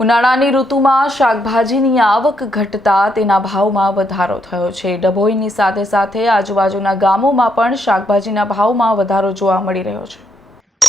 ઉનાળાની ઋતુમાં શાકભાજીની આવક ઘટતા તેના ભાવમાં વધારો થયો છે. ડભોઈની સાથે સાથે આજુબાજુના ગામોમાં પણ શાકભાજીના ભાવમાં વધારો જોવા મળી રહ્યો છે.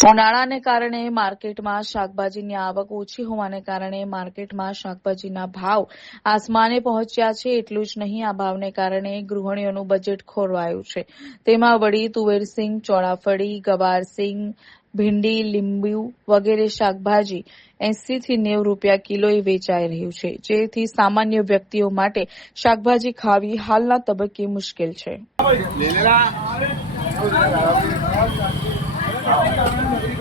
ઉનાળાને કારણે માર્કેટમાં શાકભાજીની આવક ઓછી હોવાને કારણે માર્કેટમાં શાકભાજીના ભાવ આસમાને પહોંચ્યા છે, એટલું જ નહીં, આ ભાવને કારણે ગૃહિણીઓનું બજેટ ખોરવાયું છે. તેમાં વળી તુવેરસિંગ ચોળાફળી ગવારસિંગ ભીંડી, લીંબુ વગેરે શાકભાજી એસી થી નેવું રૂપિયા કિલોએ વેચાઈ રહ્યું છે. જેથી સામાન્ય વ્યક્તિઓ માટે શાકભાજી ખાવી હાલના તબક્કે મુશ્કેલ છે.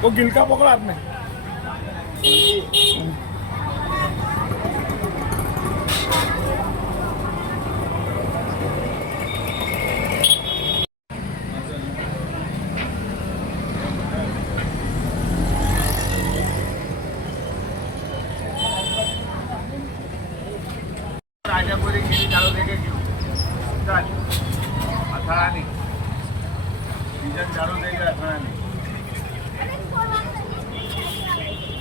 वो गिलका पकड़ा आपने રાજાપુરી ખેતી ચાલુ થઈ ગઈ ચાલ અથાણાની. સિઝન ચાલુ થઈ ગઈ અથાણાની.